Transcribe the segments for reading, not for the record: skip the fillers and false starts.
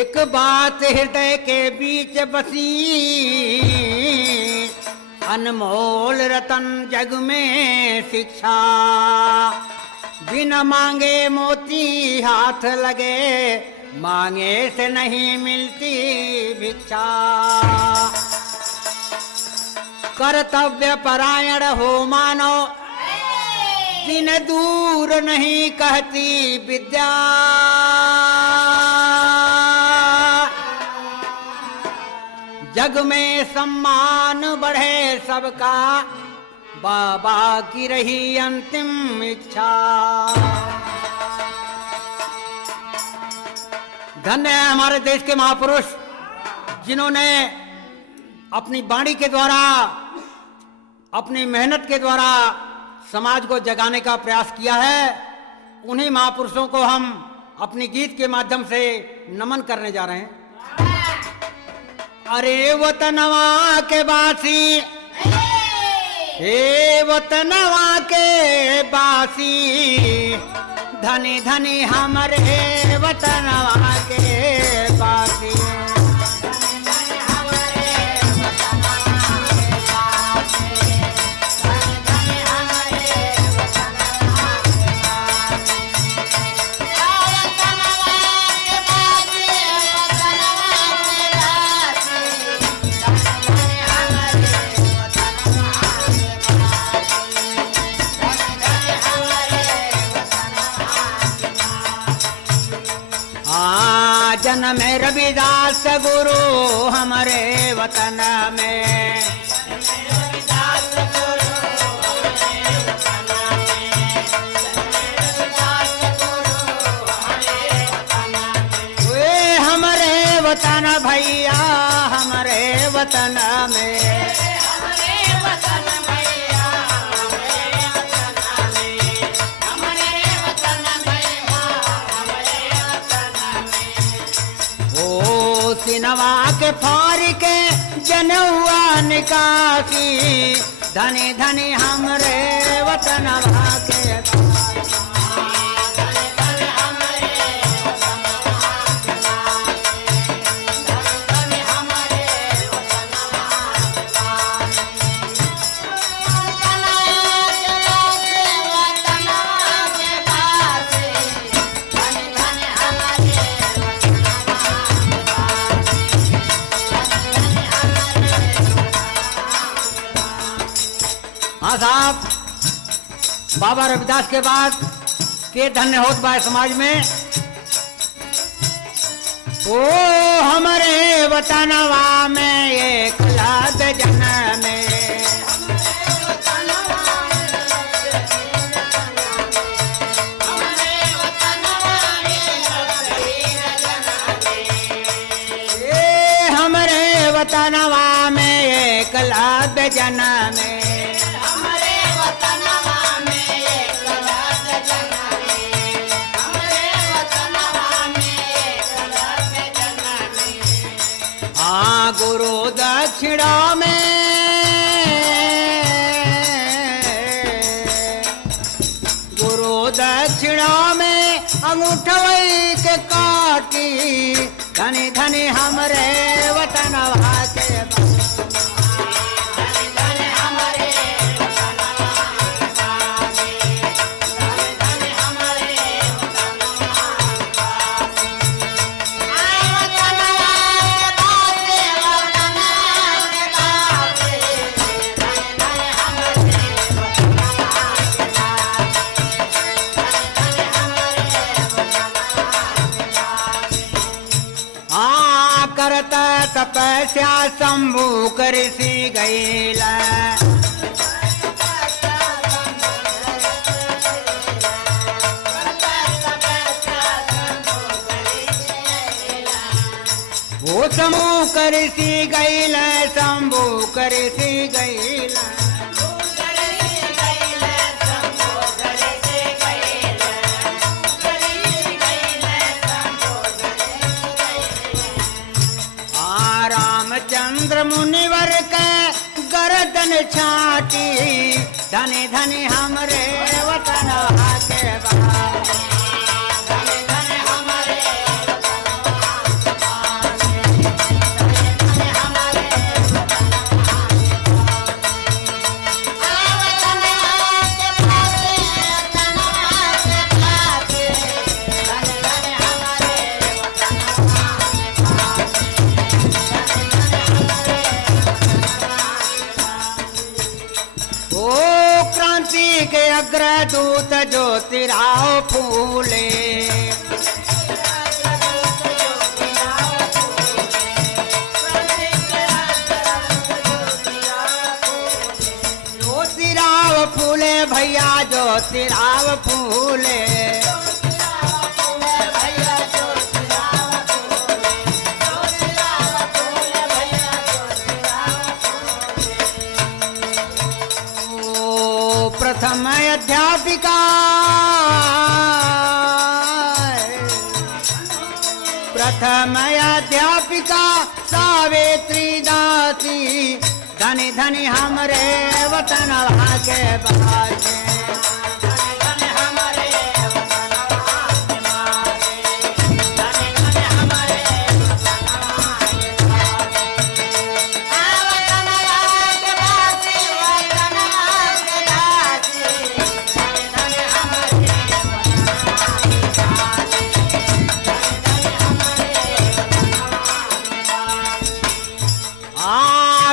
एक बात हृदय के बीच बसी, अनमोल रतन जग में शिक्षा। बिना मांगे मोती हाथ लगे, मांगे से नहीं मिलती भिक्षा। कर्तव्य परायण हो मानो, दिन दूर नहीं कहती विद्या। जग में सम्मान बढ़े सबका, बाबा की रही अंतिम इच्छा। धन्य है हमारे देश के महापुरुष, जिन्होंने अपनी वाणी के द्वारा, अपनी मेहनत के द्वारा समाज को जगाने का प्रयास किया है। उन्हीं महापुरुषों को हम अपनी गीत के माध्यम से नमन करने जा रहे हैं। अरे वतनवा के बासी, हे वतनवा के बासी, धनी धनी हमरे वतनवा के बासी। जन्म में रविदास गुरु हमारे वतन में, वे हमारे वतन भैया हमारे वतन में। सिनवा के फार के जनवा निकासी, धनी धनी हमरे वतनवा के। हाँ साहब, बाबा रविदास के बाद के धन्य होत बा समाज में। ओ हमारे वतनवा में एक लाद जन में, हमारे वतनवा में एक लाद जन में। गुरु दक्षिणा में, गुरु दक्षिणा में अंगूठवई के काटी, धनी धनी हमरे वतनवा के। करता तपस्या शंभु करसी गईला, वो शंभु करसी गईला, शंभु करसी गईला। रामचंद्र मुनिवर के गर्दन छाटी, धनी धनी हमरे वतनवा के। के अग्रदूत ज्योतिराव फूले। ज्योतिराव फूले भैया ज्योतिराव फूले। प्रथम अध्यापिका सावित्री दासी धनी धनी हमरे वतन के बाजे।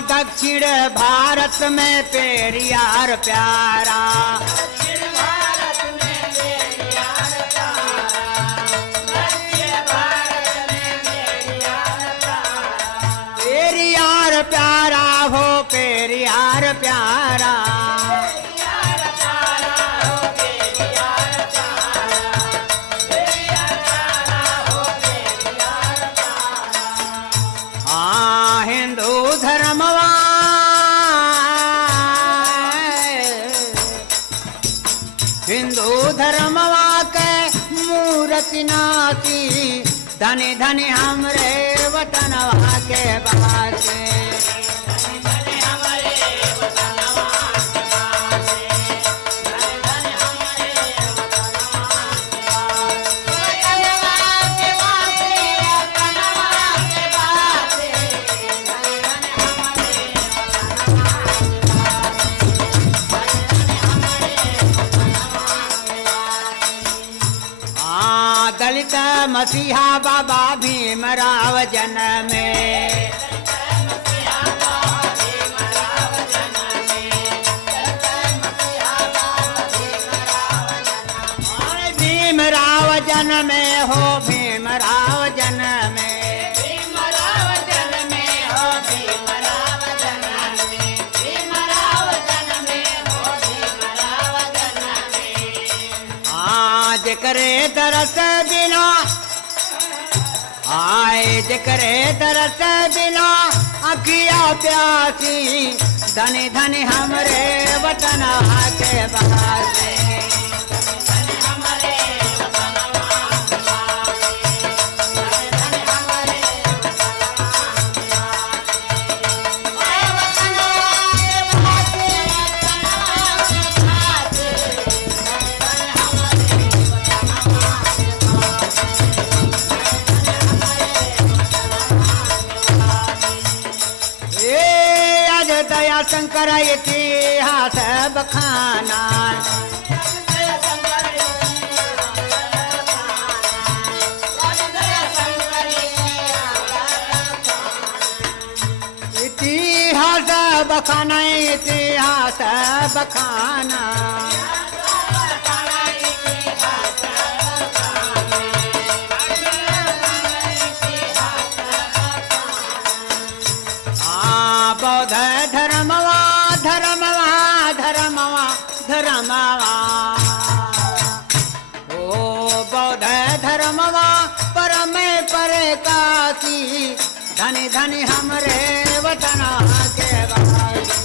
दक्षिण भारत में पेरियार प्यारा। दक्षिण भारत में पेरियार प्यारा। दक्षिण भारत में पेरियार प्यारा। पेरियार प्यारा हो पेरियार प्यारा। पेरियार प्यारा हो पेरियार प्यारा। पेरियार प्यारा हो पेरियार प्यारा। हाँ हिंदू धर्मवा हिंदू धर्मवा के मूर्ति नाती धनी धनी हमरे वतनवा के बासे। दलित मसीहा बाबा भीमराव जनमे। भीमराव जनमे हो भीमराव जनमे। भीमराव जनमे हो भीमराव जनमे। भीमराव जनमे हो भीमराव जनमे। आज करे दरस बिना आए जकरे दरस बिना अखिया प्यासी धनी धनी हमरे वतन के बहासे। दया शंकर इतिहास बखाना। इतिहास बखाना इतिहास बखाना। बौद्ध धर्मवा धर्मवा धर्मवा धर्मवा ओ बौद्ध धर्मवा परम परे काशी धनी धनी हमरे वतन के बाजे।